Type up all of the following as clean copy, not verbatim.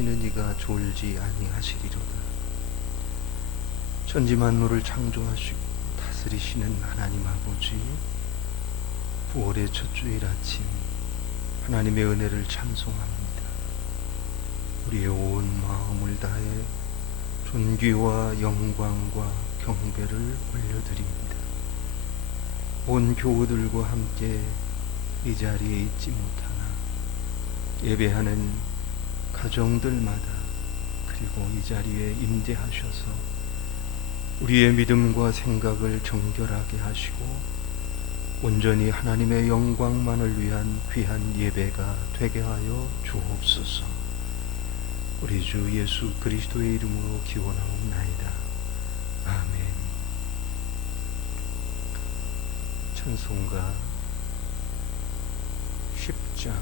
다스리시는 이가 졸지 아니하시리로다. 천지만물을 창조하시고 다스리시는 하나님 아버지, 부활의 첫 주일 아침 하나님의 은혜를 찬송합니다. 우리의 온 마음을 다해 존귀와 영광과 경배를 올려드립니다. 온 교우들과 함께 이 자리에 있지 못하나 예배하는 가정들마다, 그리고 이 자리에 임재하셔서 우리의 믿음과 생각을 정결하게 하시고 온전히 하나님의 영광만을 위한 귀한 예배가 되게 하여 주옵소서. 우리 주 예수 그리스도의 이름으로 기원하옵나이다. 아멘. 찬송가 10장.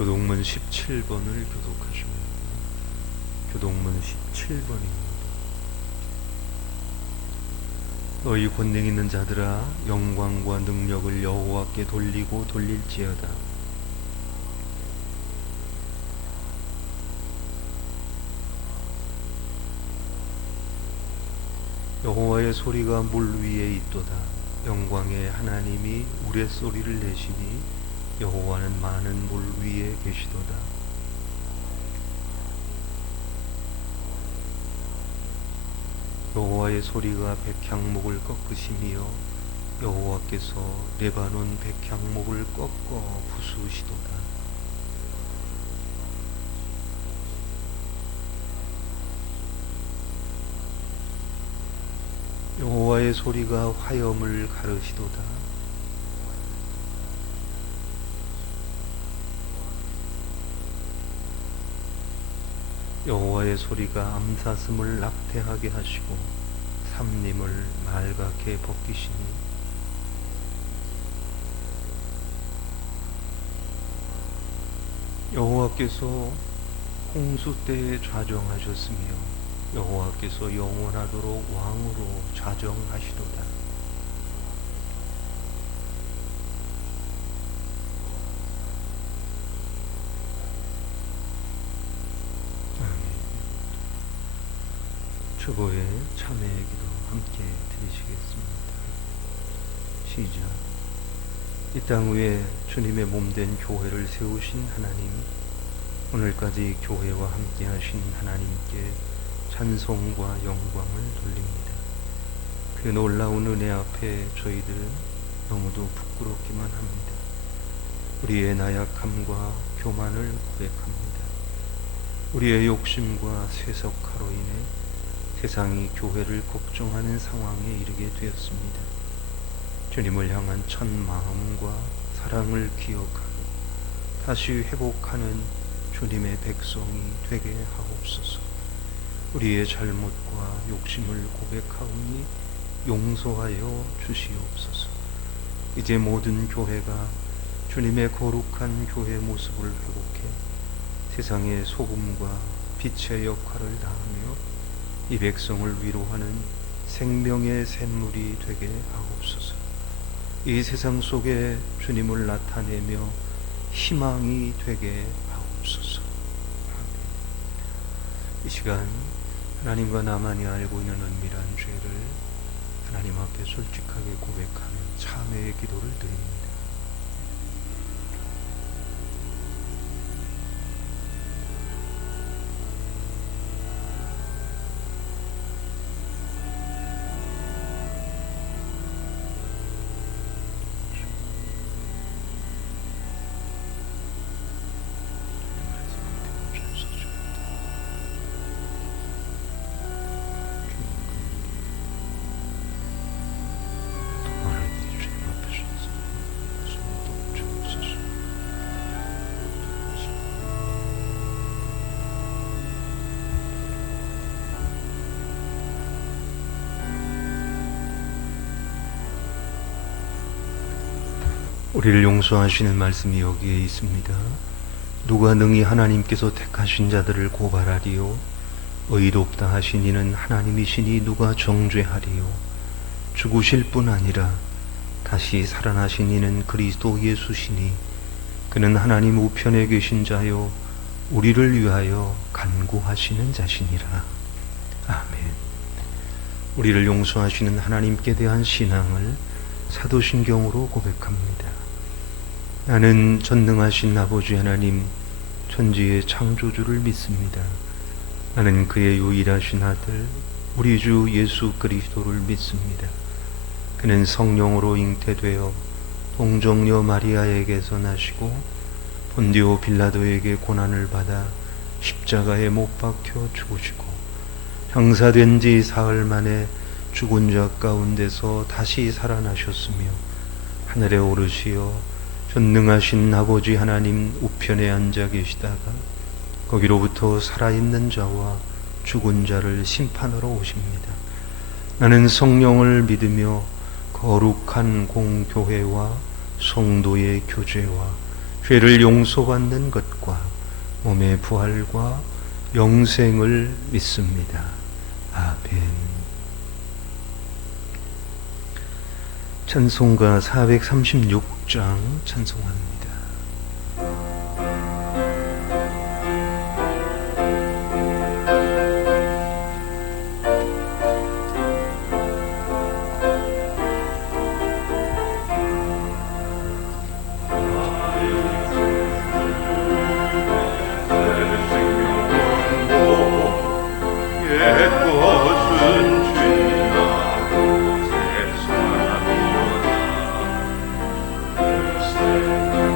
교동문 17번을 교독하십니다. 교동문 17번입니다. 너희 권능 있는 자들아, 영광과 능력을 여호와께 돌리고 돌릴지어다. 여호와의 소리가 물 위에 있도다. 영광의 하나님이 우레소리를 내시니 여호와는 많은 물 위에 계시도다. 여호와의 소리가 백향목을 꺾으시며 여호와께서 레바논 백향목을 꺾어 부수시도다. 여호와의 소리가 화염을 가르시도다. 여호와의 소리가 암사슴을 낙태하게 하시고 삼림을 말갛게 벗기시니 여호와께서 홍수 때에 좌정하셨으며 여호와께서 영원하도록 왕으로 좌정하시도다. 주보의 참회의 기도 함께 드리시겠습니다. 주시자 이 땅 위에 주님의 몸된 교회를 세우신 하나님, 오늘까지 교회와 함께 하신 하나님께 찬송과 영광을 돌립니다. 그 놀라운 은혜 앞에 저희들은 너무도 부끄럽기만 합니다. 우리의 나약함과 교만을 고백합니다. 우리의 욕심과 세속화로 인해 세상이 교회를 걱정하는 상황에 이르게 되었습니다. 주님을 향한 첫 마음과 사랑을 기억하고 다시 회복하는 주님의 백성이 되게 하옵소서. 우리의 잘못과 욕심을 고백하오니 용서하여 주시옵소서. 이제 모든 교회가 주님의 거룩한 교회 모습을 회복해 세상의 소금과 빛의 역할을 다하며 이 백성을 위로하는 생명의 샘물이 되게 하옵소서. 이 세상 속에 주님을 나타내며 희망이 되게 하옵소서. 이 시간 하나님과 나만이 알고 있는 은밀한 죄를 하나님 앞에 솔직하게 고백하는 참회의 기도를 드립니다. 우리를 용서하시는 말씀이 여기에 있습니다. 누가 능히 하나님께서 택하신 자들을 고발하리요? 의롭다 하신 이는 하나님이시니 누가 정죄하리요? 죽으실 뿐 아니라 다시 살아나신 이는 그리스도 예수시니 그는 하나님 우편에 계신 자요 우리를 위하여 간구하시는 자시니라. 아멘. 우리를 용서하시는 하나님께 대한 신앙을 사도신경으로 고백합니다. 나는 전능하신 아버지 하나님, 천지의 창조주를 믿습니다. 나는 그의 유일하신 아들, 우리 주 예수 그리스도를 믿습니다. 그는 성령으로 잉태되어 동정녀 마리아에게서 나시고 본디오 빌라도에게 고난을 받아 십자가에 못 박혀 죽으시고 장사된 지 사흘 만에 죽은 자 가운데서 다시 살아나셨으며 하늘에 오르시어 전능하신 아버지 하나님 우편에 앉아 계시다가 거기로부터 살아있는 자와 죽은 자를 심판하러 오십니다. 나는 성령을 믿으며 거룩한 공교회와 성도의 교제와 죄를 용서받는 것과 몸의 부활과 영생을 믿습니다. 아멘. 찬송가 436장 찬송합니다. Thank you.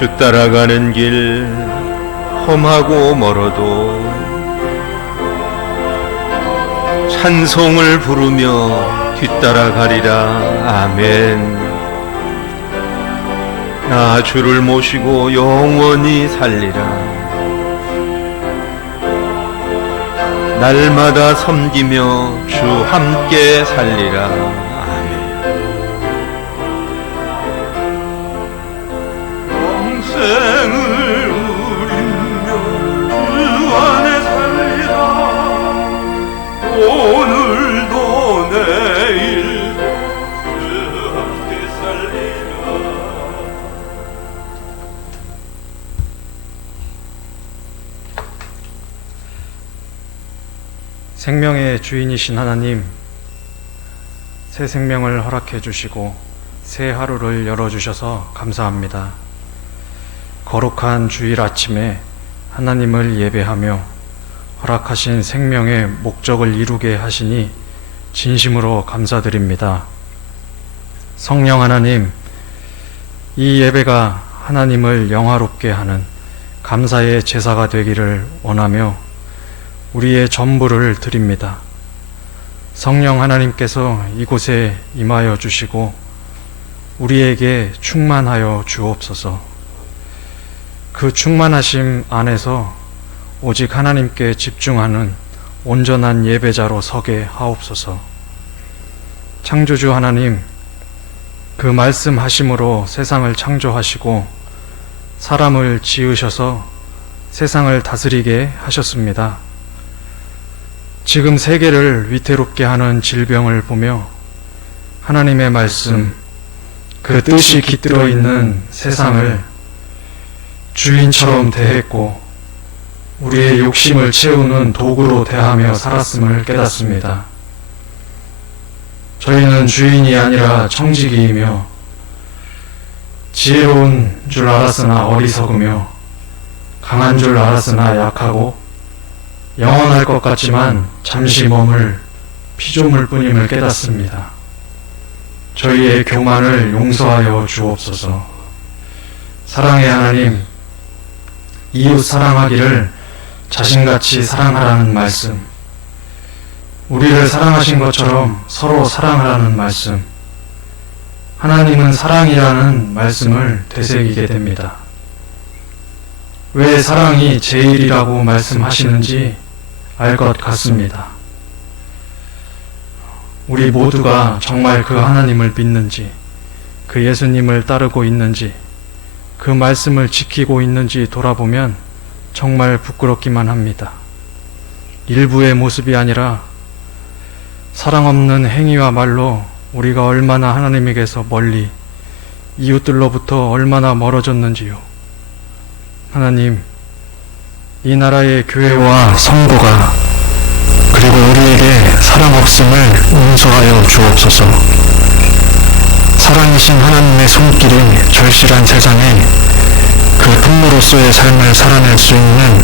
주 따라가는 길 험하고 멀어도 찬송을 부르며 뒤따라가리라. 아멘. 나 주를 모시고 영원히 살리라. 날마다 섬기며 주 함께 살리라. 아멘. 영생을 누리며 주 안에 살리라. 오늘도 내일도 주 함께 살리라. 생명의 주인이신 하나님, 새 생명을 허락해 주시고 새 하루를 열어주셔서 감사합니다. 거룩한 주일 아침에 하나님을 예배하며 허락하신 생명의 목적을 이루게 하시니 진심으로 감사드립니다. 성령 하나님, 이 예배가 하나님을 영화롭게 하는 감사의 제사가 되기를 원하며 우리의 전부를 드립니다. 성령 하나님께서 이곳에 임하여 주시고 우리에게 충만하여 주옵소서. 그 충만하심 안에서 오직 하나님께 집중하는 온전한 예배자로 서게 하옵소서. 창조주 하나님, 그 말씀하심으로 세상을 창조하시고 사람을 지으셔서 세상을 다스리게 하셨습니다. 지금 세계를 위태롭게 하는 질병을 보며 하나님의 말씀, 그 뜻이 깃들어 있는 세상을 주인처럼 대했고 우리의 욕심을 채우는 도구로 대하며 살았음을 깨닫습니다. 저희는 주인이 아니라 청지기이며 지혜로운 줄 알았으나 어리석으며 강한 줄 알았으나 약하고 영원할 것 같지만 잠시 머물 피조물 뿐임을 깨닫습니다. 저희의 교만을 용서하여 주옵소서. 사랑의 하나님, 이웃 사랑하기를 자신같이 사랑하라는 말씀, 우리를 사랑하신 것처럼 서로 사랑하라는 말씀, 하나님은 사랑이라는 말씀을 되새기게 됩니다. 왜 사랑이 제일이라고 말씀하시는지 알 것 같습니다. 우리 모두가 정말 그 하나님을 믿는지, 그 예수님을 따르고 있는지, 그 말씀을 지키고 있는지 돌아보면 정말 부끄럽기만 합니다. 일부의 모습이 아니라 사랑 없는 행위와 말로 우리가 얼마나 하나님에게서 멀리, 이웃들로부터 얼마나 멀어졌는지요. 하나님, 이 나라의 교회와 성도가 그리고 우리에게 사랑 없음을 용서하여 주옵소서. 사랑이신 하나님의 손길이 절실한 세상에 그 통로로서의 삶을 살아낼 수 있는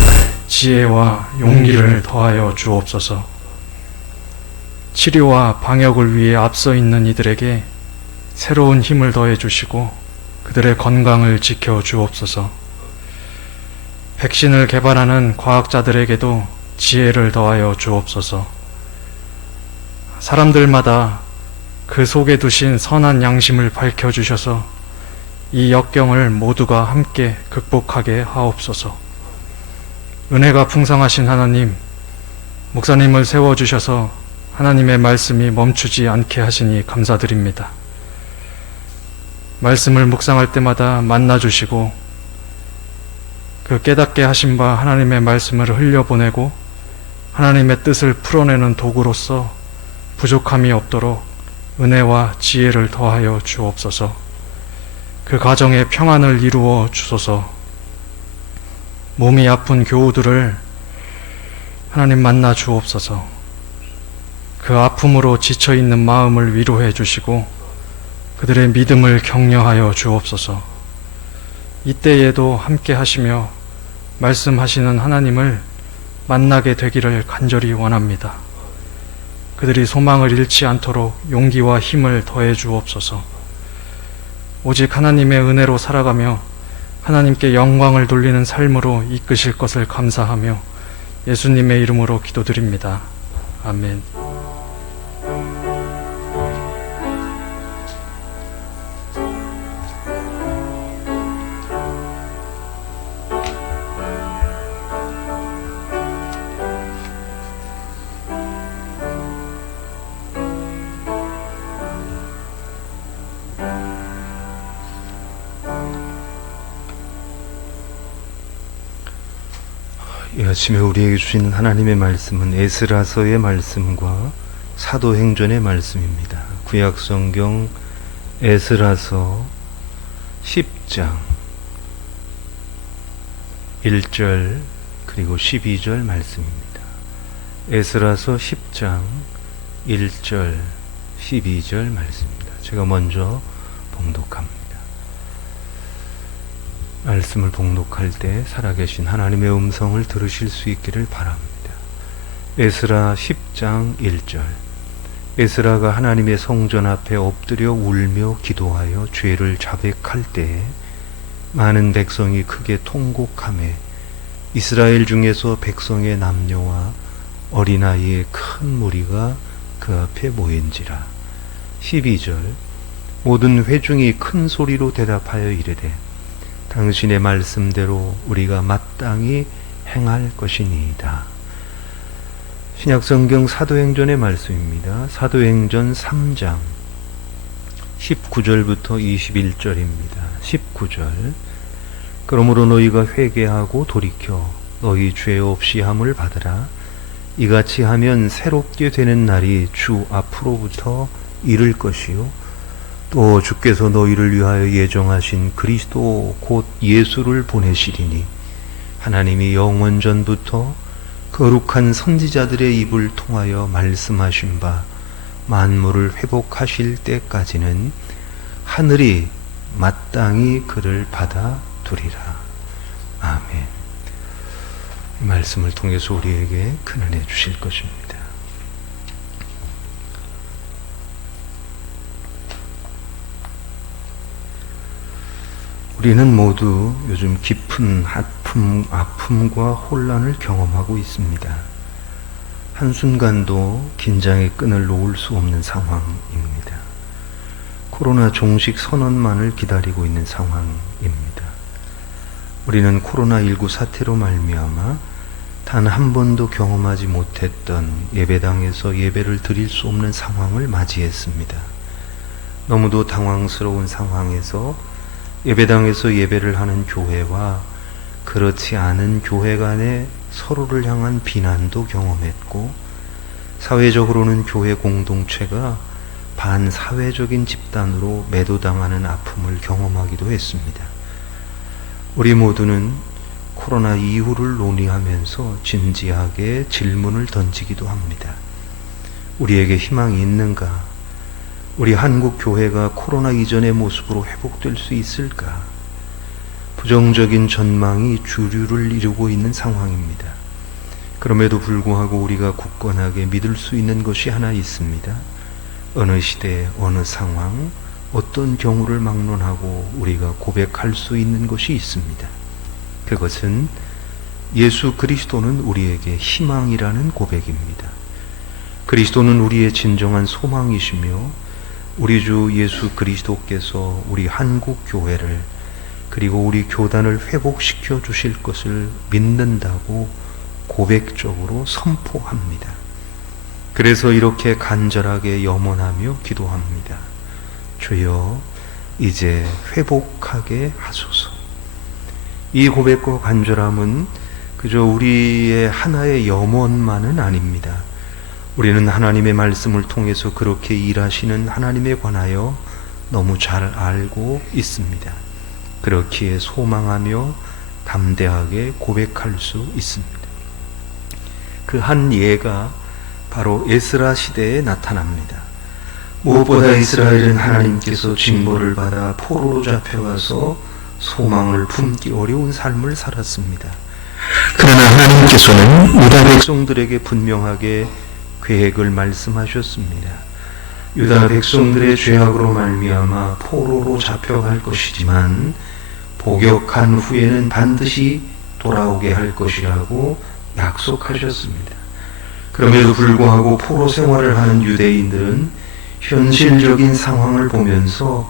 지혜와 용기를 더하여 주옵소서. 치료와 방역을 위해 앞서 있는 이들에게 새로운 힘을 더해 주시고 그들의 건강을 지켜 주옵소서. 백신을 개발하는 과학자들에게도 지혜를 더하여 주옵소서. 사람들마다 그 속에 두신 선한 양심을 밝혀주셔서 이 역경을 모두가 함께 극복하게 하옵소서. 은혜가 풍성하신 하나님, 목사님을 세워주셔서 하나님의 말씀이 멈추지 않게 하시니 감사드립니다. 말씀을 묵상할 때마다 만나주시고 그 깨닫게 하신 바 하나님의 말씀을 흘려보내고 하나님의 뜻을 풀어내는 도구로서 부족함이 없도록 은혜와 지혜를 더하여 주옵소서. 그 가정에 평안을 이루어 주소서. 몸이 아픈 교우들을 하나님 만나 주옵소서. 그 아픔으로 지쳐있는 마음을 위로해 주시고 그들의 믿음을 격려하여 주옵소서. 이때에도 함께 하시며 말씀하시는 하나님을 만나게 되기를 간절히 원합니다. 그들이 소망을 잃지 않도록 용기와 힘을 더해 주옵소서. 오직 하나님의 은혜로 살아가며 하나님께 영광을 돌리는 삶으로 이끄실 것을 감사하며 예수님의 이름으로 기도드립니다. 아멘. 이 아침에 우리에게 주시는 하나님의 말씀은 에스라서의 말씀과 사도행전의 말씀입니다. 구약성경 에스라서 10장 1절 그리고 12절 말씀입니다. 에스라서 10장 1절 12절 말씀입니다. 제가 먼저 봉독합니다. 말씀을 봉독할 때 살아계신 하나님의 음성을 들으실 수 있기를 바랍니다. 에스라 10장 1절. 에스라가 하나님의 성전 앞에 엎드려 울며 기도하여 죄를 자백할 때에 많은 백성이 크게 통곡하매 이스라엘 중에서 백성의 남녀와 어린아이의 큰 무리가 그 앞에 모인지라. 12절. 모든 회중이 큰 소리로 대답하여 이르되 당신의 말씀대로 우리가 마땅히 행할 것이니이다. 신약성경 사도행전의 말씀입니다. 사도행전 3장 19절부터 21절입니다. 19절. 그러므로 너희가 회개하고 돌이켜 너희 죄 없이 함을 받으라. 이같이 하면 새롭게 되는 날이 주 앞으로부터 이를 것이요 또 주께서 너희를 위하여 예정하신 그리스도 곧 예수를 보내시리니 하나님이 영원 전부터 거룩한 선지자들의 입을 통하여 말씀하신 바 만물을 회복하실 때까지는 하늘이 마땅히 그를 받아두리라. 아멘. 이 말씀을 통해서 우리에게 큰 은혜 주실 것입니다. 우리는 모두 요즘 깊은 아픔과 혼란을 경험하고 있습니다. 한순간도 긴장의 끈을 놓을 수 없는 상황입니다. 코로나 종식 선언만을 기다리고 있는 상황입니다. 우리는 코로나19 사태로 말미암아 단 한 번도 경험하지 못했던 예배당에서 예배를 드릴 수 없는 상황을 맞이했습니다. 너무도 당황스러운 상황에서 예배당에서 예배를 하는 교회와 그렇지 않은 교회 간에 서로를 향한 비난도 경험했고, 사회적으로는 교회 공동체가 반사회적인 집단으로 매도당하는 아픔을 경험하기도 했습니다. 우리 모두는 코로나 이후를 논의하면서 진지하게 질문을 던지기도 합니다. 우리에게 희망이 있는가? 우리 한국 교회가 코로나 이전의 모습으로 회복될 수 있을까? 부정적인 전망이 주류를 이루고 있는 상황입니다. 그럼에도 불구하고 우리가 굳건하게 믿을 수 있는 것이 하나 있습니다. 어느 시대, 어느 상황, 어떤 경우를 막론하고 우리가 고백할 수 있는 것이 있습니다. 그것은 예수 그리스도는 우리에게 희망이라는 고백입니다. 그리스도는 우리의 진정한 소망이시며 우리 주 예수 그리스도께서 우리 한국 교회를 그리고 우리 교단을 회복시켜 주실 것을 믿는다고 고백적으로 선포합니다. 그래서 이렇게 간절하게 염원하며 기도합니다. 주여, 이제 회복하게 하소서. 이 고백과 간절함은 그저 우리의 하나의 염원만은 아닙니다. 우리는 하나님의 말씀을 통해서 그렇게 일하시는 하나님에 관하여 너무 잘 알고 있습니다. 그렇기에 소망하며 담대하게 고백할 수 있습니다. 그 한 예가 바로 에스라 시대에 나타납니다. 무엇보다 이스라엘은 하나님께서 징벌을 받아 포로로 잡혀가서 소망을 품기 어려운 삶을 살았습니다. 그러나 하나님께서는 유다 백성들에게 분명하게 계획을 말씀하셨습니다. 유다 백성들의 죄악으로 말미암아 포로로 잡혀갈 것이지만 복역한 후에는 반드시 돌아오게 할 것이라고 약속하셨습니다. 그럼에도 불구하고 포로 생활을 하는 유대인들은 현실적인 상황을 보면서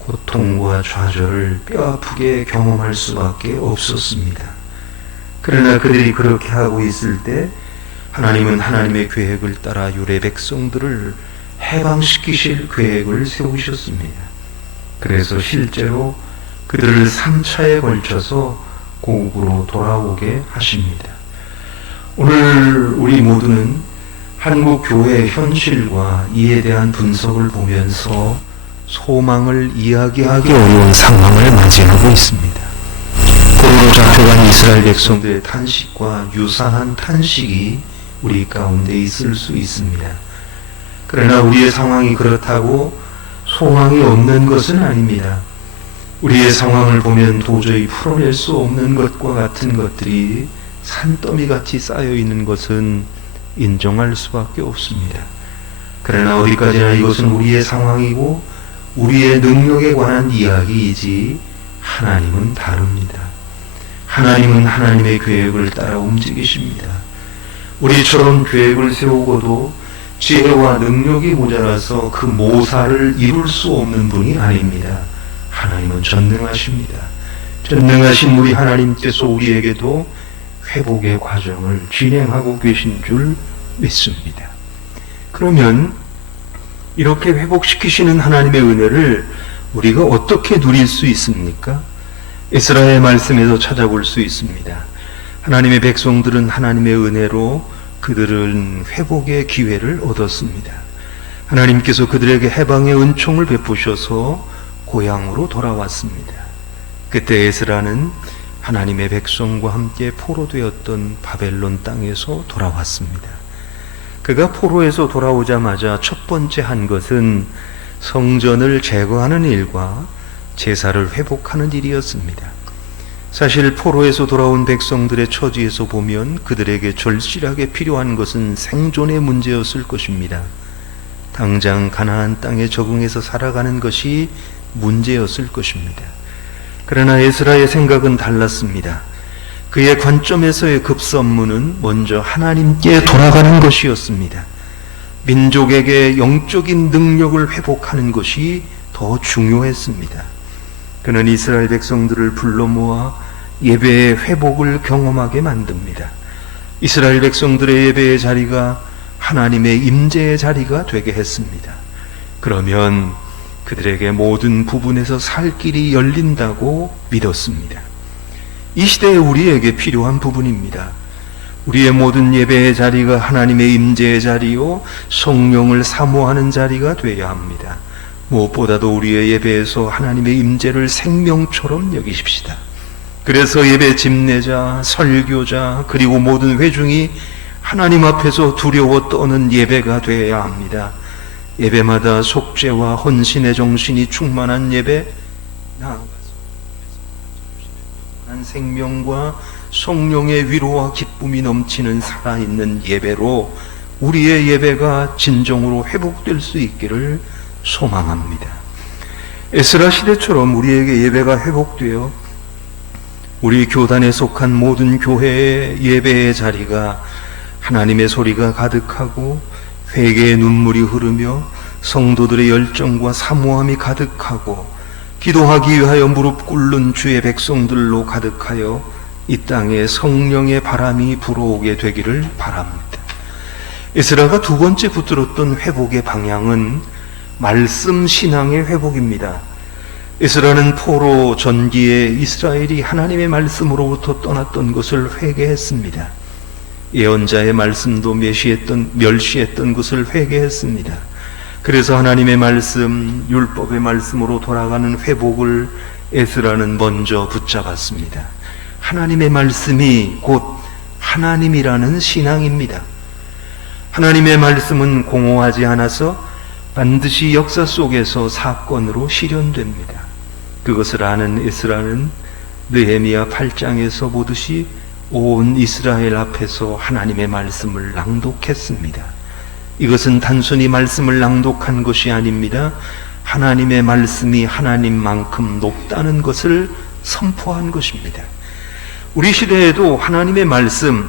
고통과 좌절을 뼈아프게 경험할 수밖에 없었습니다. 그러나 그들이 그렇게 하고 있을 때 하나님은 하나님의 계획을 따라 유대 백성들을 해방시키실 계획을 세우셨습니다. 그래서 실제로 그들을 3차에 걸쳐서 고국으로 돌아오게 하십니다. 오늘 우리 모두는 한국 교회의 현실과 이에 대한 분석을 보면서 소망을 이야기하기 어려운 상황을 맞이하고 있습니다. 포로로 잡혀간 이스라엘 백성들의 탄식과 유사한 탄식이 우리 가운데 있을 수 있습니다. 그러나 우리의 상황이 그렇다고 소망이 없는 것은 아닙니다. 우리의 상황을 보면 도저히 풀어낼 수 없는 것과 같은 것들이 산더미같이 쌓여 있는 것은 인정할 수밖에 없습니다. 그러나 어디까지나 이것은 우리의 상황이고 우리의 능력에 관한 이야기이지 하나님은 다릅니다. 하나님은 하나님의 계획을 따라 움직이십니다. 우리처럼 계획을 세우고도 지혜와 능력이 모자라서 그 모사를 이룰 수 없는 분이 아닙니다. 하나님은 전능하십니다. 전능하신 우리 하나님께서 우리에게도 회복의 과정을 진행하고 계신 줄 믿습니다. 그러면 이렇게 회복시키시는 하나님의 은혜를 우리가 어떻게 누릴 수 있습니까? 에스라의 말씀에서 찾아볼 수 있습니다. 하나님의 백성들은 하나님의 은혜로 그들은 회복의 기회를 얻었습니다. 하나님께서 그들에게 해방의 은총을 베푸셔서 고향으로 돌아왔습니다. 그때 에스라는 하나님의 백성과 함께 포로되었던 바벨론 땅에서 돌아왔습니다. 그가 포로에서 돌아오자마자 첫 번째 한 것은 성전을 제거하는 일과 제사를 회복하는 일이었습니다. 사실 포로에서 돌아온 백성들의 처지에서 보면 그들에게 절실하게 필요한 것은 생존의 문제였을 것입니다. 당장 가나안 땅에 적응해서 살아가는 것이 문제였을 것입니다. 그러나 에스라의 생각은 달랐습니다. 그의 관점에서의 급선무는 먼저 하나님께 돌아가는 것이었습니다. 민족에게 영적인 능력을 회복하는 것이 더 중요했습니다. 그는 이스라엘 백성들을 불러 모아 예배의 회복을 경험하게 만듭니다. 이스라엘 백성들의 예배의 자리가 하나님의 임재의 자리가 되게 했습니다. 그러면 그들에게 모든 부분에서 살 길이 열린다고 믿었습니다. 이 시대에 우리에게 필요한 부분입니다. 우리의 모든 예배의 자리가 하나님의 임재의 자리요 성령을 사모하는 자리가 되어야 합니다. 무엇보다도 우리의 예배에서 하나님의 임재를 생명처럼 여기십시다. 그래서 예배 집례자, 설교자, 그리고 모든 회중이 하나님 앞에서 두려워 떠는 예배가 되어야 합니다. 예배마다 속죄와 헌신의 정신이 충만한 예배, 나아가서 생명과 성령의 위로와 기쁨이 넘치는 살아있는 예배로 우리의 예배가 진정으로 회복될 수 있기를 소망합니다. 에스라 시대처럼 우리에게 예배가 회복되어 우리 교단에 속한 모든 교회의 예배의 자리가 하나님의 소리가 가득하고 회개의 눈물이 흐르며 성도들의 열정과 사모함이 가득하고 기도하기 위하여 무릎 꿇는 주의 백성들로 가득하여 이 땅에 성령의 바람이 불어오게 되기를 바랍니다. 에스라가 두 번째 붙들었던 회복의 방향은 말씀 신앙의 회복입니다. 에스라는 포로 전기에 이스라엘이 하나님의 말씀으로부터 떠났던 것을 회개했습니다. 예언자의 말씀도 멸시했던 것을 회개했습니다. 그래서 하나님의 말씀, 율법의 말씀으로 돌아가는 회복을 에스라는 먼저 붙잡았습니다. 하나님의 말씀이 곧 하나님이라는 신앙입니다. 하나님의 말씀은 공허하지 않아서 반드시 역사 속에서 사건으로 실현됩니다. 그것을 아는 에스라는 느헤미야 8장에서 보듯이 온 이스라엘 앞에서 하나님의 말씀을 낭독했습니다. 이것은 단순히 말씀을 낭독한 것이 아닙니다. 하나님의 말씀이 하나님만큼 높다는 것을 선포한 것입니다. 우리 시대에도 하나님의 말씀,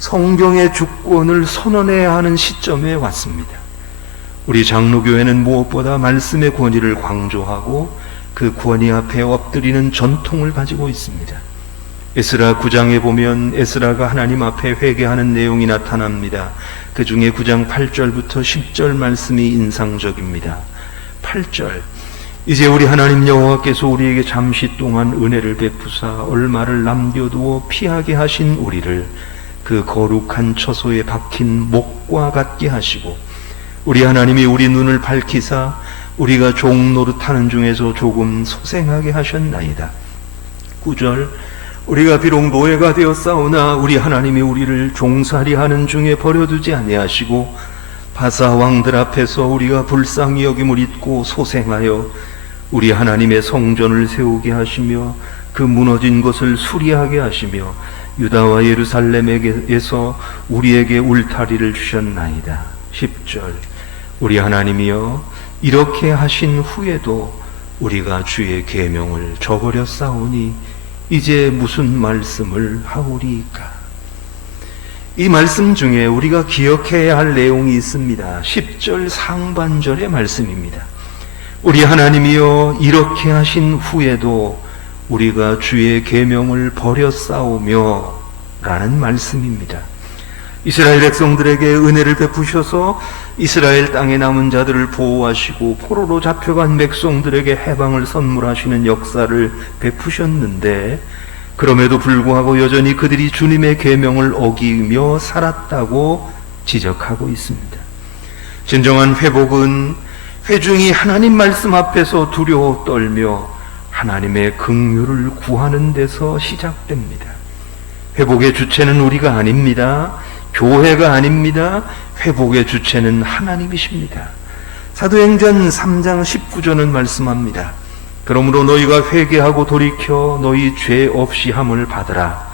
성경의 주권을 선언해야 하는 시점에 왔습니다. 우리 장로교회는 무엇보다 말씀의 권위를 강조하고 그 권위 앞에 엎드리는 전통을 가지고 있습니다. 에스라 9장에 보면 에스라가 하나님 앞에 회개하는 내용이 나타납니다. 그 중에 9장 8절부터 10절 말씀이 인상적입니다. 8절, 이제 우리 하나님 여호와께서 우리에게 잠시 동안 은혜를 베푸사 얼마를 남겨두어 피하게 하신 우리를 그 거룩한 처소에 박힌 목과 같게 하시고 우리 하나님이 우리 눈을 밝히사 우리가 종 노릇하는 중에서 조금 소생하게 하셨나이다. 9절, 우리가 비록 노예가 되었사오나 우리 하나님이 우리를 종살이하는 중에 버려두지 아니하시고 바사 왕들 앞에서 우리가 불쌍히 여김을 잊고 소생하여 우리 하나님의 성전을 세우게 하시며 그 무너진 것을 수리하게 하시며 유다와 예루살렘에게서 우리에게 울타리를 주셨나이다. 10절, 우리 하나님이여 이렇게 하신 후에도 우리가 주의 계명을 저버렸사오니 이제 무슨 말씀을 하오리까? 이 말씀 중에 우리가 기억해야 할 내용이 있습니다. 10절 상반절의 말씀입니다. 우리 하나님이여 이렇게 하신 후에도 우리가 주의 계명을 버렸사오며 라는 말씀입니다. 이스라엘 백성들에게 은혜를 베푸셔서 이스라엘 땅에 남은 자들을 보호하시고 포로로 잡혀간 백성들에게 해방을 선물하시는 역사를 베푸셨는데 그럼에도 불구하고 여전히 그들이 주님의 계명을 어기며 살았다고 지적하고 있습니다. 진정한 회복은 회중이 하나님 말씀 앞에서 두려워 떨며 하나님의 긍휼을 구하는 데서 시작됩니다. 회복의 주체는 우리가 아닙니다. 교회가 아닙니다. 회복의 주체는 하나님이십니다. 사도행전 3장 19절은 말씀합니다. 그러므로 너희가 회개하고 돌이켜 너희 죄 없이 함을 받으라.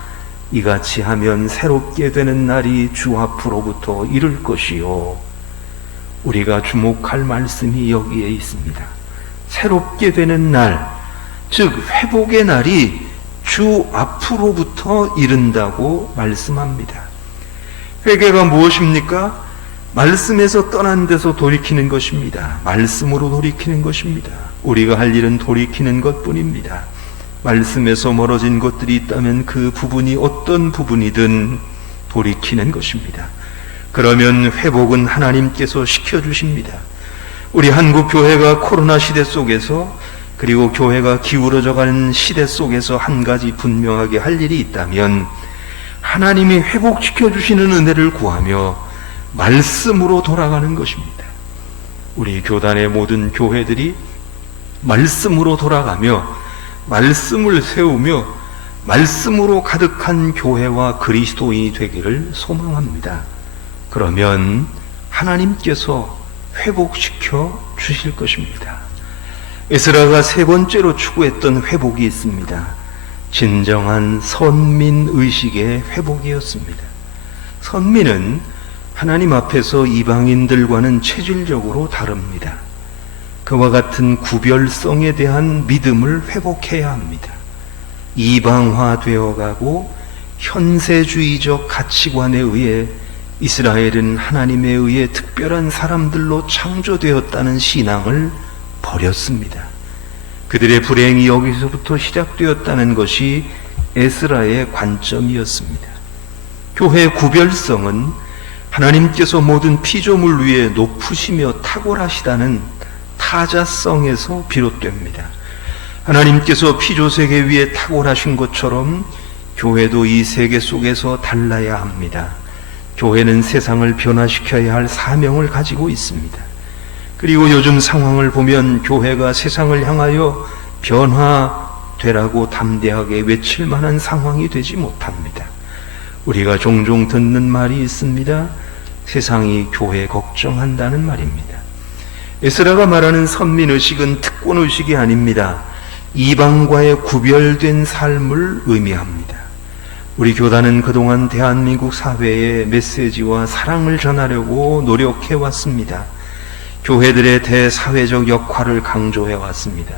이같이 하면 새롭게 되는 날이 주 앞으로부터 이를 것이요. 우리가 주목할 말씀이 여기에 있습니다. 새롭게 되는 날, 즉 회복의 날이 주 앞으로부터 이른다고 말씀합니다. 회개가 무엇입니까? 말씀에서 떠난 데서 돌이키는 것입니다. 말씀으로 돌이키는 것입니다. 우리가 할 일은 돌이키는 것뿐입니다. 말씀에서 멀어진 것들이 있다면 그 부분이 어떤 부분이든 돌이키는 것입니다. 그러면 회복은 하나님께서 시켜주십니다. 우리 한국 교회가 코로나 시대 속에서 그리고 교회가 기울어져가는 시대 속에서 한 가지 분명하게 할 일이 있다면 하나님이 회복시켜 주시는 은혜를 구하며 말씀으로 돌아가는 것입니다. 우리 교단의 모든 교회들이 말씀으로 돌아가며 말씀을 세우며 말씀으로 가득한 교회와 그리스도인이 되기를 소망합니다. 그러면 하나님께서 회복시켜 주실 것입니다. 에스라가 세 번째로 추구했던 회복이 있습니다. 진정한 선민의식의 회복이었습니다. 선민은 하나님 앞에서 이방인들과는 체질적으로 다릅니다. 그와 같은 구별성에 대한 믿음을 회복해야 합니다. 이방화되어가고 현세주의적 가치관에 의해 이스라엘은 하나님에 의해 특별한 사람들로 창조되었다는 신앙을 버렸습니다. 그들의 불행이 여기서부터 시작되었다는 것이 에스라의 관점이었습니다. 교회의 구별성은 하나님께서 모든 피조물 위에 높으시며 탁월하시다는 타자성에서 비롯됩니다. 하나님께서 피조세계 위에 탁월하신 것처럼 교회도 이 세계 속에서 달라야 합니다. 교회는 세상을 변화시켜야 할 사명을 가지고 있습니다. 그리고 요즘 상황을 보면 교회가 세상을 향하여 변화되라고 담대하게 외칠 만한 상황이 되지 못합니다. 우리가 종종 듣는 말이 있습니다. 세상이 교회 걱정한다는 말입니다. 에스라가 말하는 선민의식은 특권의식이 아닙니다. 이방과의 구별된 삶을 의미합니다. 우리 교단은 그동안 대한민국 사회에 메시지와 사랑을 전하려고 노력해 왔습니다. 교회들의 대사회적 역할을 강조해 왔습니다.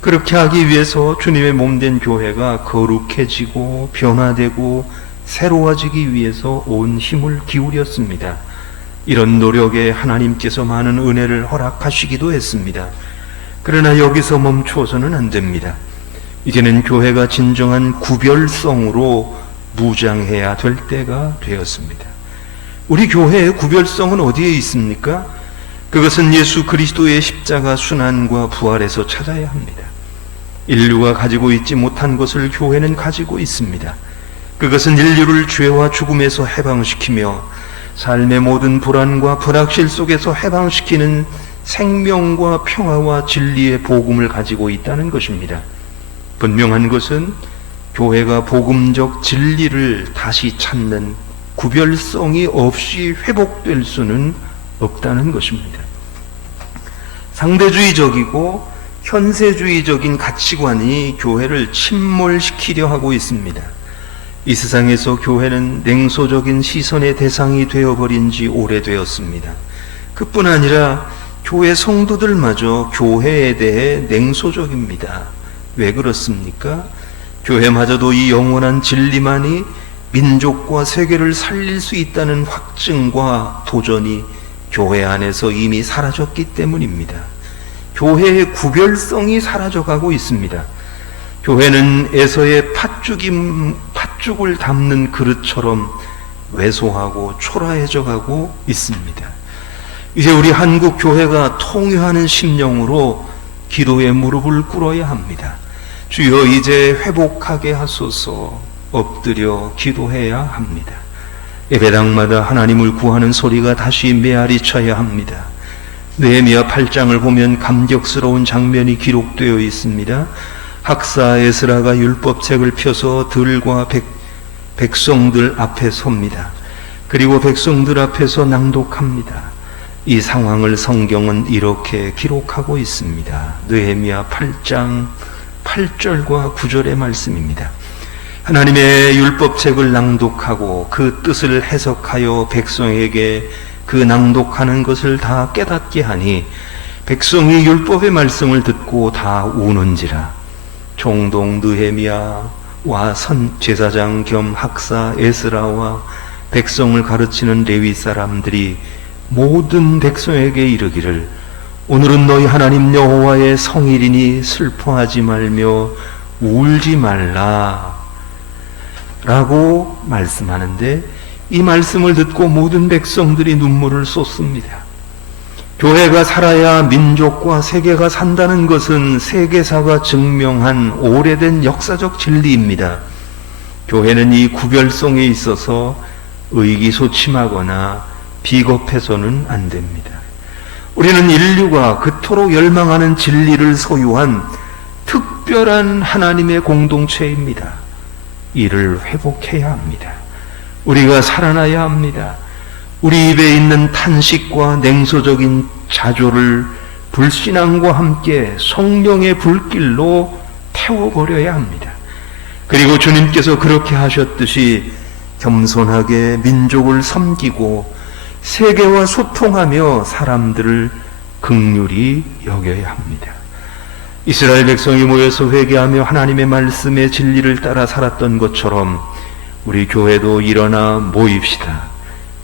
그렇게 하기 위해서 주님의 몸된 교회가 거룩해지고 변화되고 새로워지기 위해서 온 힘을 기울였습니다. 이런 노력에 하나님께서 많은 은혜를 허락하시기도 했습니다. 그러나 여기서 멈추어서는 안 됩니다. 이제는 교회가 진정한 구별성으로 무장해야 될 때가 되었습니다. 우리 교회의 구별성은 어디에 있습니까? 그것은 예수 그리스도의 십자가 순환과 부활에서 찾아야 합니다. 인류가 가지고 있지 못한 것을 교회는 가지고 있습니다. 그것은 인류를 죄와 죽음에서 해방시키며 삶의 모든 불안과 불확실 속에서 해방시키는 생명과 평화와 진리의 복음을 가지고 있다는 것입니다. 분명한 것은 교회가 복음적 진리를 다시 찾는 구별성이 없이 회복될 수는 없다는 것입니다. 상대주의적이고 현세주의적인 가치관이 교회를 침몰시키려 하고 있습니다. 이 세상에서 교회는 냉소적인 시선의 대상이 되어버린 지 오래되었습니다. 그뿐 아니라 교회 성도들마저 교회에 대해 냉소적입니다. 왜 그렇습니까? 교회마저도 이 영원한 진리만이 민족과 세계를 살릴 수 있다는 확증과 도전이 교회 안에서 이미 사라졌기 때문입니다. 교회의 구별성이 사라져가고 있습니다. 교회는 에서의 팥죽을 담는 그릇처럼 왜소하고 초라해져 가고 있습니다. 이제 우리 한국 교회가 통회하는 심령으로 기도의 무릎을 꿇어야 합니다. 주여 이제 회복하게 하소서 엎드려 기도해야 합니다. 예배당마다 하나님을 구하는 소리가 다시 메아리 쳐야 합니다. 느헤미야 8장을 보면 감격스러운 장면이 기록되어 있습니다. 학사 에스라가 율법책을 펴서 들과 백성들 앞에 섭니다. 그리고 백성들 앞에서 낭독합니다. 이 상황을 성경은 이렇게 기록하고 있습니다. 느헤미야 8장 8절과 9절의 말씀입니다. 하나님의 율법책을 낭독하고 그 뜻을 해석하여 백성에게 그 낭독하는 것을 다 깨닫게 하니 백성이 율법의 말씀을 듣고 다 우는지라. 총독 느헤미야와 제사장 겸 학사 에스라와 백성을 가르치는 레위 사람들이 모든 백성에게 이르기를 오늘은 너희 하나님 여호와의 성일이니 슬퍼하지 말며 울지 말라 라고 말씀하는데, 이 말씀을 듣고 모든 백성들이 눈물을 쏟습니다. 교회가 살아야 민족과 세계가 산다는 것은 세계사가 증명한 오래된 역사적 진리입니다. 교회는 이 구별성에 있어서 의기소침하거나 비겁해서는 안 됩니다. 우리는 인류가 그토록 열망하는 진리를 소유한 특별한 하나님의 공동체입니다. 이를 회복해야 합니다. 우리가 살아나야 합니다. 우리 입에 있는 탄식과 냉소적인 자조를 불신앙과 함께 성령의 불길로 태워버려야 합니다. 그리고 주님께서 그렇게 하셨듯이 겸손하게 민족을 섬기고 세계와 소통하며 사람들을 긍휼히 여겨야 합니다. 이스라엘 백성이 모여서 회개하며 하나님의 말씀의 진리를 따라 살았던 것처럼 우리 교회도 일어나 모입시다.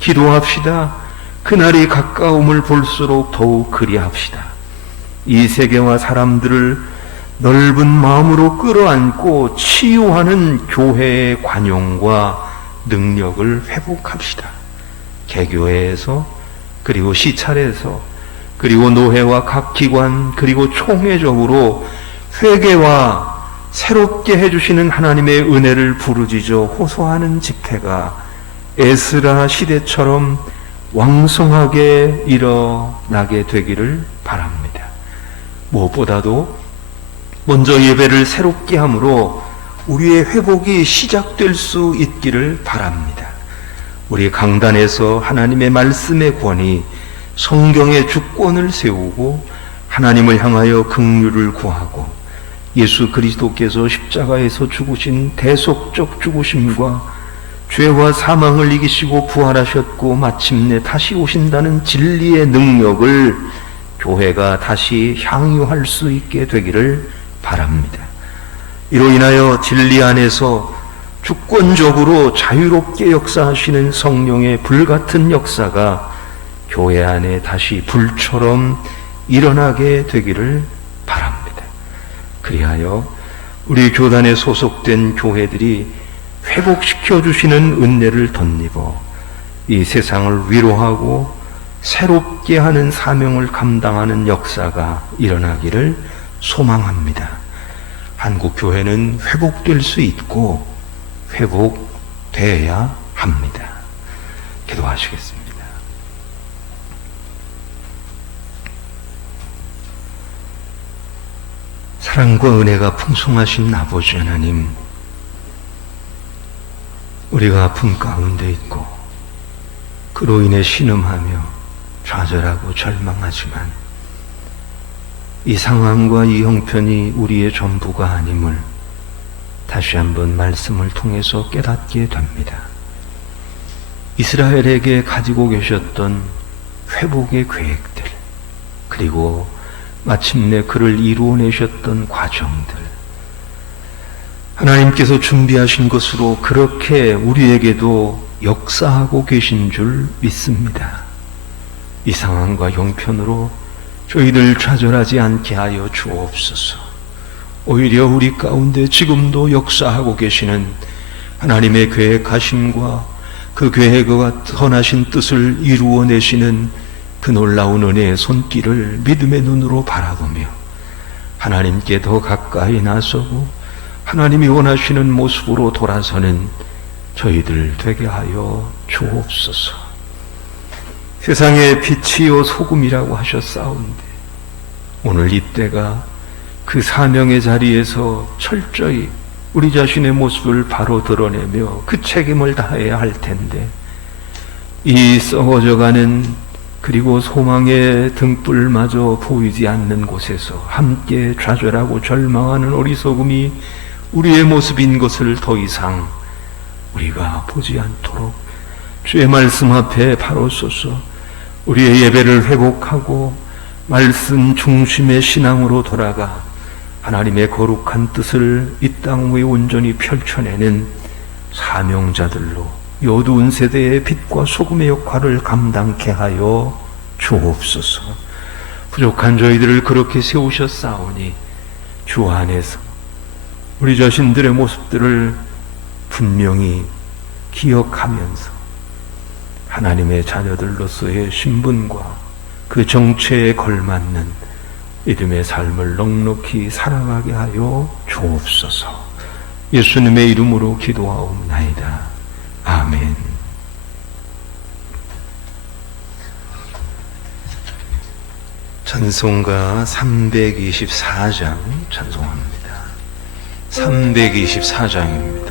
기도합시다. 그날이 가까움을 볼수록 더욱 그리합시다. 이 세계와 사람들을 넓은 마음으로 끌어안고 치유하는 교회의 관용과 능력을 회복합시다. 개교회에서, 그리고 시찰에서, 그리고 노회와 각 기관, 그리고 총회적으로 회개와 새롭게 해주시는 하나님의 은혜를 부르짖어 호소하는 집회가 에스라 시대처럼 왕성하게 일어나게 되기를 바랍니다. 무엇보다도 먼저 예배를 새롭게 함으로 우리의 회복이 시작될 수 있기를 바랍니다. 우리 강단에서 하나님의 말씀의 권위, 성경의 주권을 세우고 하나님을 향하여 긍휼을 구하고 예수 그리스도께서 십자가에서 죽으신 대속적 죽으심과 죄와 사망을 이기시고 부활하셨고 마침내 다시 오신다는 진리의 능력을 교회가 다시 향유할 수 있게 되기를 바랍니다. 이로 인하여 진리 안에서 주권적으로 자유롭게 역사하시는 성령의 불같은 역사가 교회 안에 다시 불처럼 일어나게 되기를 바랍니다. 그리하여 우리 교단에 소속된 교회들이 회복시켜 주시는 은혜를 덧입어 이 세상을 위로하고 새롭게 하는 사명을 감당하는 역사가 일어나기를 소망합니다. 한국 교회는 회복될 수 있고 회복돼야 합니다. 기도하시겠습니다. 사랑과 은혜가 풍성하신 아버지 하나님, 우리가 아픔 가운데 있고 그로 인해 신음하며 좌절하고 절망하지만 이 상황과 이 형편이 우리의 전부가 아님을 다시 한번 말씀을 통해서 깨닫게 됩니다. 이스라엘에게 가지고 계셨던 회복의 계획들, 그리고 마침내 그를 이루어내셨던 과정들, 하나님께서 준비하신 것으로 그렇게 우리에게도 역사하고 계신 줄 믿습니다. 이 상황과 형편으로 저희들 좌절하지 않게 하여 주옵소서. 오히려 우리 가운데 지금도 역사하고 계시는 하나님의 계획하심과 그 계획과 선하신 뜻을 이루어내시는 그 놀라운 은혜의 손길을 믿음의 눈으로 바라보며 하나님께 더 가까이 나서고 하나님이 원하시는 모습으로 돌아서는 저희들 되게 하여 주옵소서. 세상의 빛이요 소금이라고 하셨사온데 오늘 이때가 그 사명의 자리에서 철저히 우리 자신의 모습을 바로 드러내며 그 책임을 다해야 할 텐데, 이 썩어져가는 그리고 소망의 등불마저 보이지 않는 곳에서 함께 좌절하고 절망하는 어리석음이 우리의 모습인 것을 더 이상 우리가 보지 않도록 주의 말씀 앞에 바로 서서 우리의 예배를 회복하고 말씀 중심의 신앙으로 돌아가 하나님의 거룩한 뜻을 이 땅 위에 온전히 펼쳐내는 사명자들로 이 어두운 세대의 빛과 소금의 역할을 감당케 하여 주옵소서. 부족한 저희들을 그렇게 세우셨사오니 주 안에서 우리 자신들의 모습들을 분명히 기억하면서 하나님의 자녀들로서의 신분과 그 정체에 걸맞는 믿음의 삶을 넉넉히 살아가게 하여 주옵소서. 예수님의 이름으로 기도하옵나이다. 아멘. 찬송가 324장 찬송합니다. 324장입니다.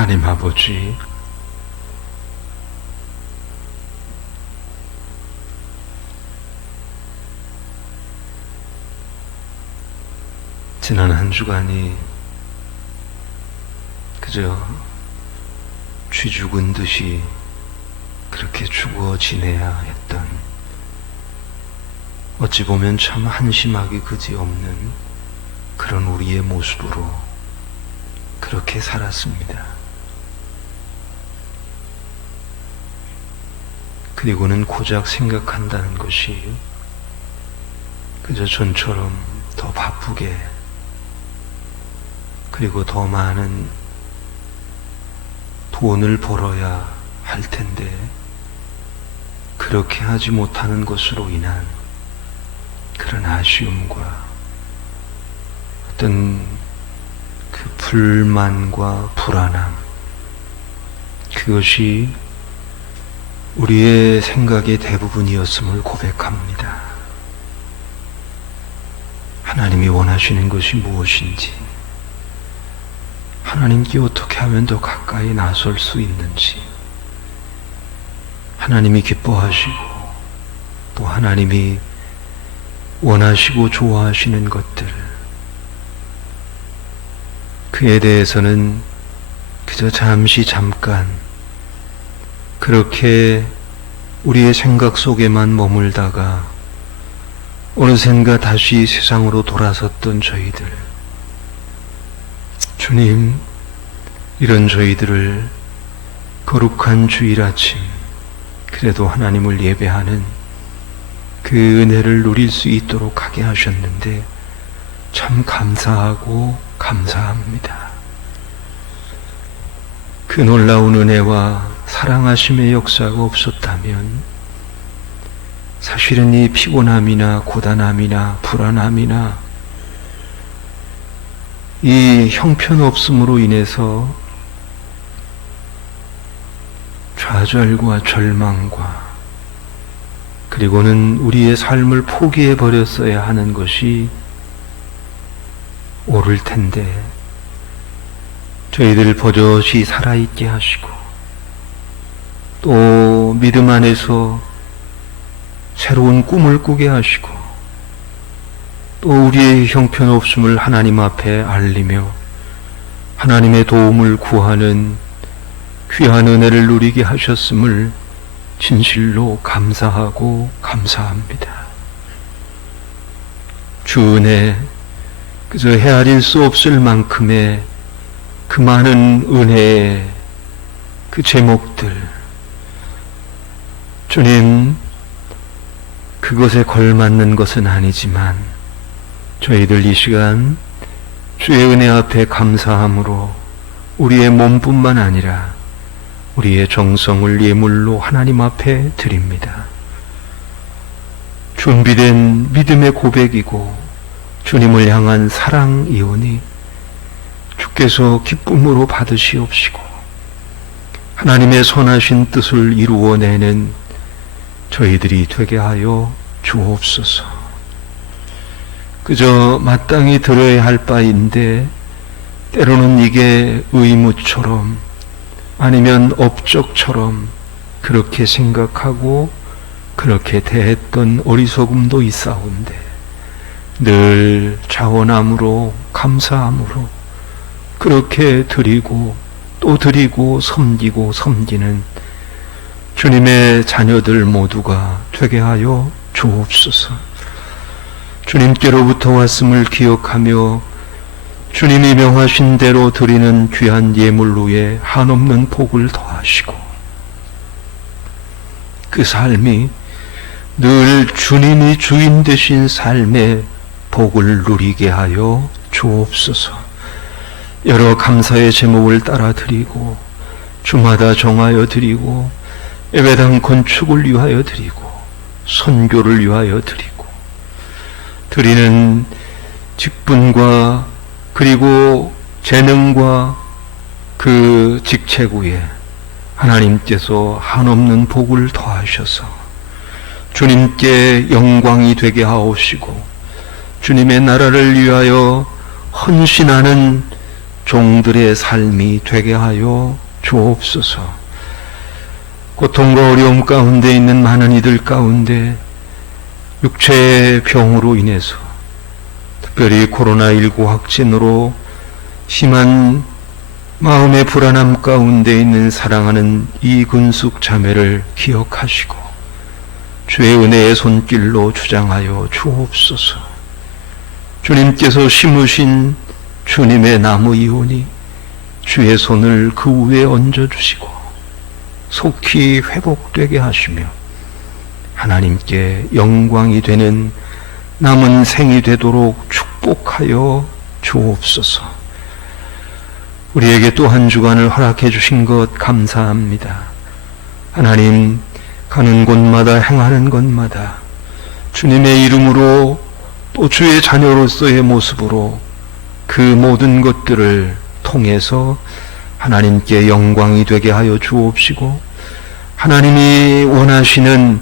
하나님 아버지, 지난 한 주간이 그저 쥐 죽은 듯이 그렇게 죽어 지내야 했던, 어찌 보면 참 한심하기 그지없는 그런 우리의 모습으로 그렇게 살았습니다. 그리고는 고작 생각한다는 것이 그저 전처럼 더 바쁘게, 그리고 더 많은 돈을 벌어야 할 텐데 그렇게 하지 못하는 것으로 인한 그런 아쉬움과 어떤 그 불만과 불안함, 그것이 우리의 생각의 대부분이었음을 고백합니다. 하나님이 원하시는 것이 무엇인지, 하나님께 어떻게 하면 더 가까이 나설 수 있는지, 하나님이 기뻐하시고 또 하나님이 원하시고 좋아하시는 것들, 그에 대해서는 그저 잠깐 그렇게 우리의 생각 속에만 머물다가 어느샌가 다시 세상으로 돌아섰던 저희들, 주님, 이런 저희들을 거룩한 주일 아침 그래도 하나님을 예배하는 그 은혜를 누릴 수 있도록 하게 하셨는데 참 감사하고 감사합니다. 그 놀라운 은혜와 사랑하심의 역사가 없었다면 사실은 이 피곤함이나 고단함이나 불안함이나 이 형편없음으로 인해서 좌절과 절망과 그리고는 우리의 삶을 포기해 버렸어야 하는 것이 옳을 텐데, 저희들을 버젓이 살아있게 하시고 또 믿음 안에서 새로운 꿈을 꾸게 하시고 또 우리의 형편없음을 하나님 앞에 알리며 하나님의 도움을 구하는 귀한 은혜를 누리게 하셨음을 진실로 감사하고 감사합니다. 주 은혜, 그저 헤아릴 수 없을 만큼의 그 많은 은혜의 그 제목들, 주님, 그것에 걸맞는 것은 아니지만 저희들 이 시간 주의 은혜 앞에 감사함으로 우리의 몸뿐만 아니라 우리의 정성을 예물로 하나님 앞에 드립니다. 준비된 믿음의 고백이고 주님을 향한 사랑이오니 주께서 기쁨으로 받으시옵시고 하나님의 선하신 뜻을 이루어내는 저희들이 되게 하여 주옵소서. 그저 마땅히 들어야 할 바인데 때로는 이게 의무처럼 아니면 업적처럼 그렇게 생각하고 그렇게 대했던 어리석음도 있사온데 늘 자원함으로 감사함으로 그렇게 드리고 또 드리고 섬기고 섬기는 주님의 자녀들 모두가 되게 하여 주옵소서. 주님께로부터 왔음을 기억하며 주님이 명하신 대로 드리는 귀한 예물 위에 한없는 복을 더하시고 그 삶이 늘 주님이 주인 되신 삶의 복을 누리게 하여 주옵소서. 여러 감사의 제목을 따라 드리고 주마다 정하여 드리고 예배당 건축을 위하여 드리고 선교를 위하여 드리고 드리는 직분과 그리고 재능과 그 직책 위에 하나님께서 한없는 복을 더하셔서 주님께 영광이 되게 하옵시고 주님의 나라를 위하여 헌신하는 종들의 삶이 되게 하여 주옵소서. 고통과 어려움 가운데 있는 많은 이들 가운데 육체의 병으로 인해서, 특별히 코로나19 확진으로 심한 마음의 불안함 가운데 있는 사랑하는 이근숙 자매를 기억하시고 주의 은혜의 손길로 주장하여 주옵소서. 주님께서 심으신 주님의 나무 이온이 주의 손을 그 위에 얹어주시고 속히 회복되게 하시며 하나님께 영광이 되는 남은 생이 되도록 축복하여 주옵소서. 우리에게 또 한 주간을 허락해 주신 것 감사합니다. 하나님, 가는 곳마다 행하는 것마다 주님의 이름으로 또 주의 자녀로서의 모습으로 그 모든 것들을 통해서 하나님께 영광이 되게 하여 주옵시고 하나님이 원하시는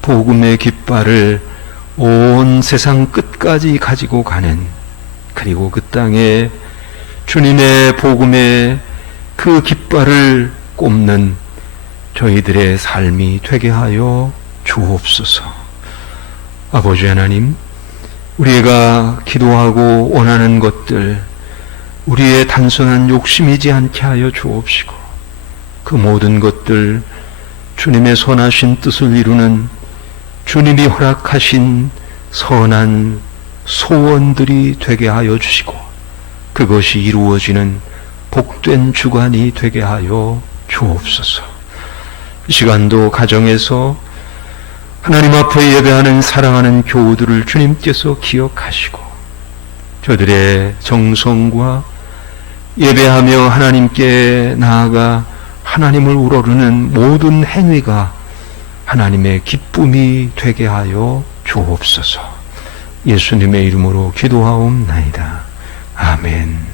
복음의 깃발을 온 세상 끝까지 가지고 가는, 그리고 그 땅에 주님의 복음의 그 깃발을 꼽는 저희들의 삶이 되게 하여 주옵소서. 아버지 하나님, 우리가 기도하고 원하는 것들, 우리의 단순한 욕심이지 않게 하여 주옵시고 그 모든 것들 주님의 선하신 뜻을 이루는 주님이 허락하신 선한 소원들이 되게 하여 주시고 그것이 이루어지는 복된 주간이 되게 하여 주옵소서. 이 시간도 가정에서 하나님 앞에 예배하는 사랑하는 교우들을 주님께서 기억하시고 저들의 정성과 예배하며 하나님께 나아가 하나님을 우러르는 모든 행위가 하나님의 기쁨이 되게 하여 주옵소서. 예수님의 이름으로 기도하옵나이다. 아멘.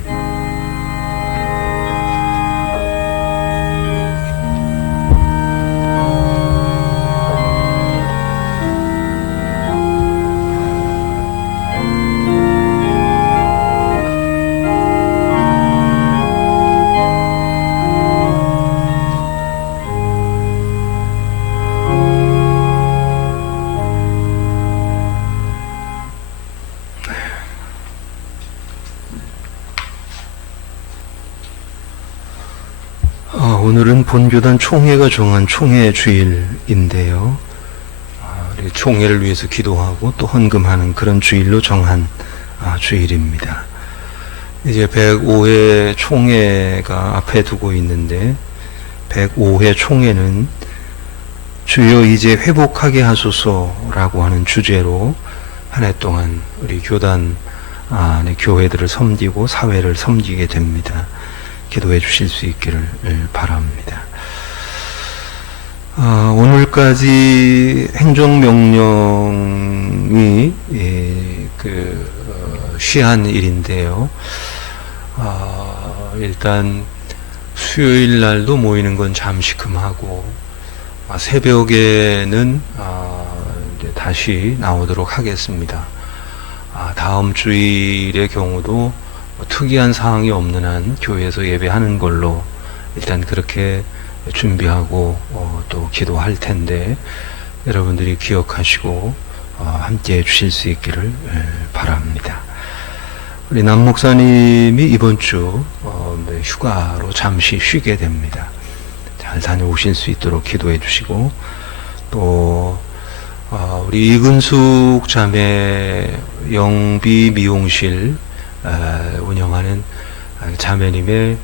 오늘은 본교단 총회가 정한 총회 주일인데요. 우리 총회를 위해서 기도하고 또 헌금하는 그런 주일로 정한 주일입니다. 이제 105회 총회가 앞에 두고 있는데 105회 총회는 주여 이제 회복하게 하소서라고 하는 주제로 한 해 동안 우리 교단 안에 교회들을 섬기고 사회를 섬기게 됩니다. 기도해 주실 수 있기를 바랍니다. 오늘까지 행정명령이 쉬한 일인데요. 일단 수요일 날도 모이는 건 잠시 금하고 새벽에는 이제 다시 나오도록 하겠습니다. 다음 주일의 경우도 특이한 사항이 없는 한 교회에서 예배하는 걸로 일단 그렇게 준비하고 또 기도할 텐데 여러분들이 기억하시고 함께 해 주실 수 있기를 바랍니다. 우리 남 목사님이 이번 주 휴가로 잠시 쉬게 됩니다. 잘 다녀오실 수 있도록 기도해 주시고 또 우리 이근숙 자매 영비 미용실 운영하는 자매님에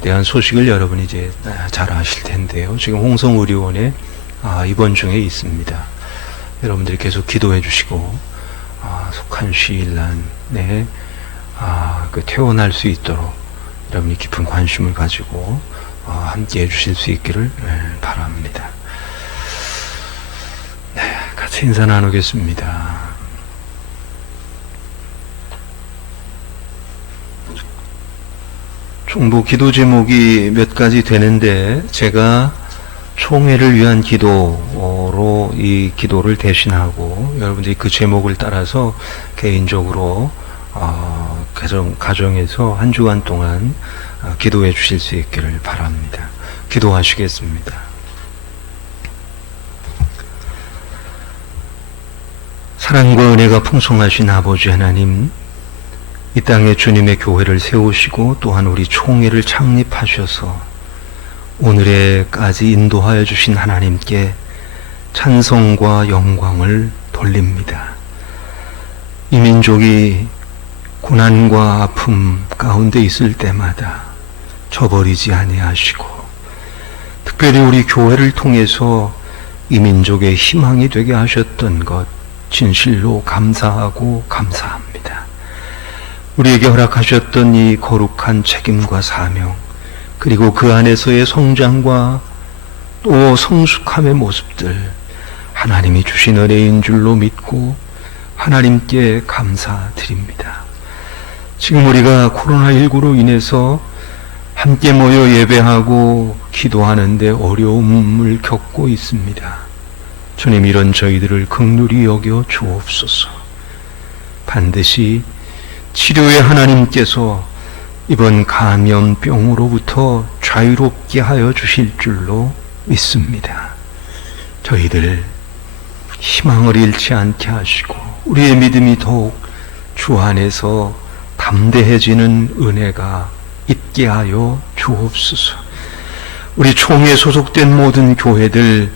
대한 소식을 여러분이 이제 잘 아실 텐데요. 지금 홍성의료원에 입원 중에 있습니다. 여러분들이 계속 기도해 주시고 속한 시일난에 퇴원할 수 있도록 여러분이 깊은 관심을 가지고 함께 해주실 수 있기를 바랍니다. 네, 같이 인사 나누겠습니다. 총부 기도 제목이 몇 가지 되는데 제가 총회를 위한 기도로 이 기도를 대신하고 여러분들이 그 제목을 따라서 개인적으로 가정에서 한 주간 동안 기도해 주실 수 있기를 바랍니다. 기도하시겠습니다. 사랑과 은혜가 풍성하신 아버지 하나님, 이 땅에 주님의 교회를 세우시고 또한 우리 총회를 창립하셔서 오늘에까지 인도하여 주신 하나님께 찬송과 영광을 돌립니다. 이 민족이 고난과 아픔 가운데 있을 때마다 저버리지 아니하시고 특별히 우리 교회를 통해서 이 민족의 희망이 되게 하셨던 것 진실로 감사하고 감사합니다. 우리에게 허락하셨던 이 거룩한 책임과 사명, 그리고 그 안에서의 성장과 또 성숙함의 모습들, 하나님이 주신 은혜인 줄로 믿고 하나님께 감사드립니다. 지금 우리가 코로나19로 인해서 함께 모여 예배하고 기도하는데 어려움을 겪고 있습니다. 주님, 이런 저희들을 긍휼히 여겨 주옵소서. 반드시 치료의 하나님께서 이번 감염병으로부터 자유롭게 하여 주실 줄로 믿습니다. 저희들 희망을 잃지 않게 하시고 우리의 믿음이 더욱 주 안에서 담대해지는 은혜가 있게 하여 주옵소서. 우리 총회에 소속된 모든 교회들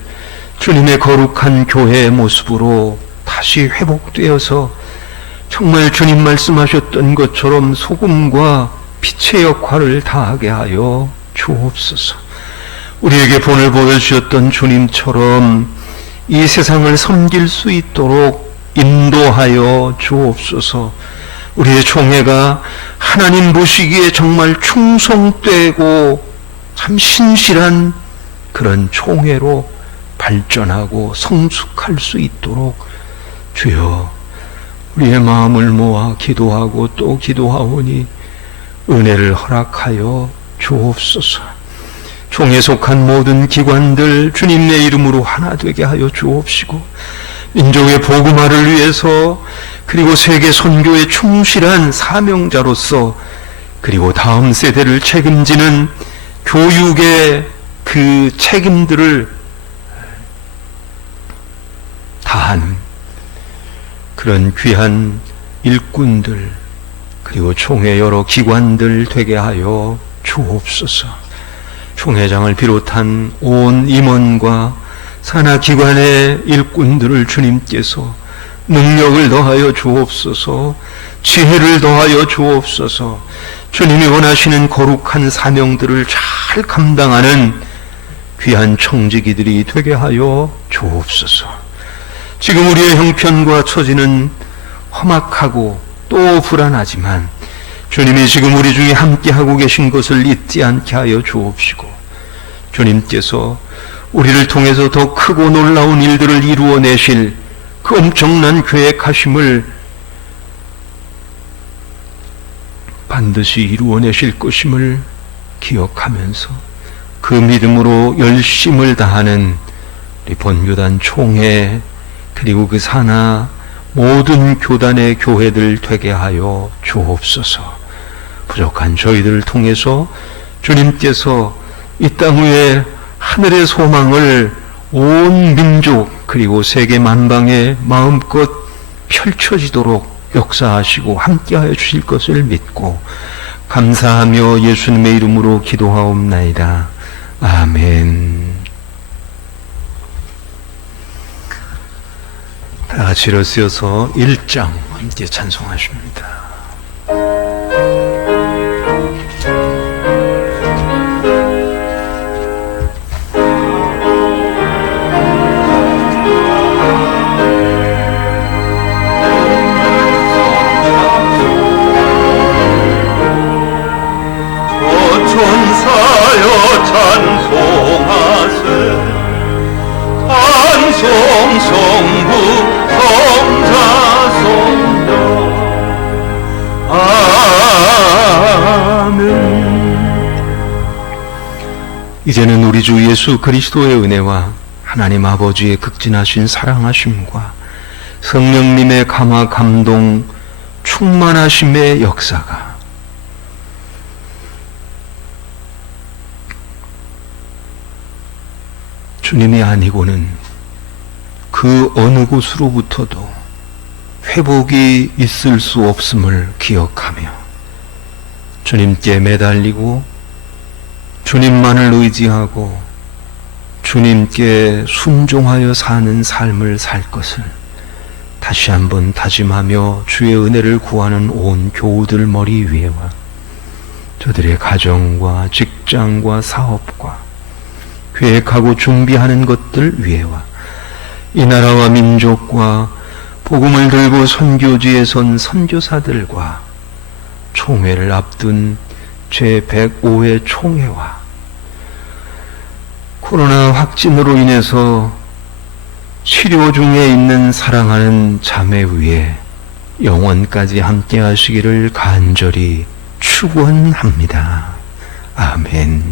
주님의 거룩한 교회의 모습으로 다시 회복되어서 정말 주님 말씀하셨던 것처럼 소금과 빛의 역할을 다하게 하여 주옵소서. 우리에게 본을 보여주셨던 주님처럼 이 세상을 섬길 수 있도록 인도하여 주옵소서. 우리의 총회가 하나님 보시기에 정말 충성되고 참 신실한 그런 총회로 발전하고 성숙할 수 있도록 주여 우리의 마음을 모아 기도하고 또 기도하오니 은혜를 허락하여 주옵소서. 총에 속한 모든 기관들 주님의 이름으로 하나 되게 하여 주옵시고 민족의 복음화를 위해서 그리고 세계 선교에 충실한 사명자로서 그리고 다음 세대를 책임지는 교육의 그 책임들을 다하는 그런 귀한 일꾼들 그리고 총회 여러 기관들 되게 하여 주옵소서. 총회장을 비롯한 온 임원과 산하기관의 일꾼들을 주님께서 능력을 더하여 주옵소서. 지혜를 더하여 주옵소서. 주님이 원하시는 거룩한 사명들을 잘 감당하는 귀한 청지기들이 되게 하여 주옵소서. 지금 우리의 형편과 처지는 험악하고 또 불안하지만 주님이 지금 우리 중에 함께하고 계신 것을 잊지 않게 하여 주옵시고 주님께서 우리를 통해서 더 크고 놀라운 일들을 이루어내실 그 엄청난 계획하심을 반드시 이루어내실 것임을 기억하면서 그 믿음으로 열심을 다하는 우리 본교단 총회 그리고 그 산하 모든 교단의 교회들 되게 하여 주옵소서. 부족한 저희들을 통해서 주님께서 이 땅 위에 하늘의 소망을 온 민족 그리고 세계 만방에 마음껏 펼쳐지도록 역사하시고 함께하여 주실 것을 믿고 감사하며 예수님의 이름으로 기도하옵나이다. 아멘. 다 같이 일어서서 1장 함께 찬송하십니다. 천사여 찬송하세 찬송 성부 성자손자 아멘. 이제는 우리 주 예수 그리스도의 은혜와 하나님 아버지의 극진하신 사랑하심과 성령님의 감화 감동 충만하심의 역사가 주님이 아니고는 그 어느 곳으로부터도 회복이 있을 수 없음을 기억하며 주님께 매달리고 주님만을 의지하고 주님께 순종하여 사는 삶을 살 것을 다시 한번 다짐하며 주의 은혜를 구하는 온 교우들 머리 위에와 저들의 가정과 직장과 사업과 계획하고 준비하는 것들 위에와 이 나라와 민족과 복음을 들고 선교지에 선 선교사들과 총회를 앞둔 제105회 총회와 코로나 확진으로 인해서 치료 중에 있는 사랑하는 자매 위에 영원까지 함께 하시기를 간절히 축원합니다. 아멘.